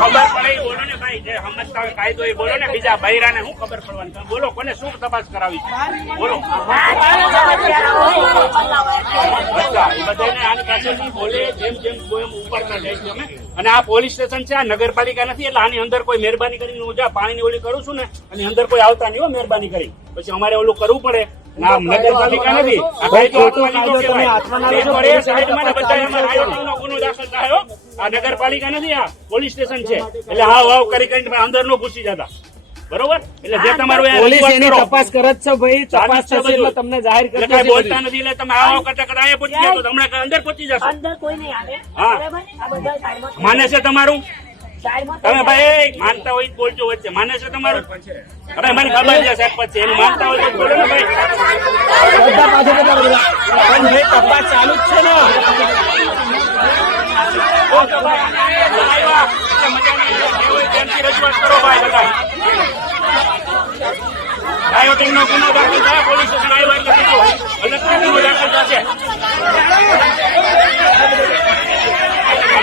ખબર પડે બોલો ને ભાઈ, જે સમજતા હોય કાયદો એ બોલો ને. બીજા બૈરાને શું ખબર પડવાની? તમે બોલો, કોને શું તપાસ કરાવી છે બોલો. એ બધાને આની પાછળથી બોલે જેમ જેમ ઉપર ના જાય છે અમે. અને આ પોલીસ સ્ટેશન છે, આ નગરપાલિકા નથી, એટલે આની અંદર કોઈ મહેરબાની કરીને હું જ્યાં પાણીની ઓલી કરું છું ને, આની અંદર કોઈ આવતા નહીં હો મહેરબાની કરી. પછી અમારે ઓલું કરવું પડે. નગરપાલિકા નથી, આ નગરપાલિકા નથી, આ પોલીસ સ્ટેશન છે. એટલે હાવ હાવ કરી કરીને અંદર નો ઘૂસી જતા. બરોબર, એટલે જે તમારું તપાસ કરે છે ભાઈ, તપાસ થશે એટલે તમને જાહેર કરી બોલતા નથી. એટલે તમે આવો કટકટ અહીંયા પહોંચી જાવ તો હમણાં અંદર પહોંચી જશો. હા, માને છે તમારું? તમે ભાઈ માનતા હોય બોલજો વચ્ચે. માને છે તમારું? અરે મને ખબર છે સાહેબ, પછી એનું માનતા હોય તો બોલો ને ભાઈ. તપાસ ચાલુ જ છે ને. રજૂઆત કરો ભાઈ. બધા નો ગુનો દાખલ થાય, પોલીસ સ્ટેશન આવ્યો એટલે ગુનો દાખલ થશે.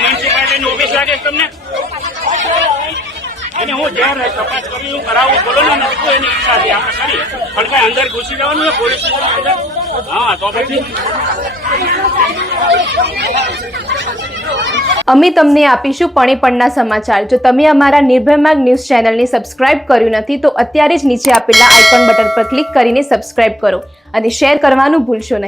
મ્યુનિસિપાલિટીની ઓફિસ લાગે છે તમને? અને હું જ્યાં તપાસ કરી હું કરાવું બોલો ને, નથી એની ઈચ્છા છે આપણે કરી. પણ કઈ અંદર ઘૂસી જવાનું ને પોલીસ સ્ટેશન અંદર? હા, તો પછી અમે તમને આપીશું પળેપળના સમાચાર. જો તમે અમારા નિર્ભય માર્ગ ન્યૂઝ ચેનલને સબસ્ક્રાઇબ કર્યું નથી તો અત્યારે જ નીચે આપેલા આઇકોન બટન પર ક્લિક કરીને સબસ્ક્રાઇબ કરો અને શેર કરવાનું ભૂલશો નહીં.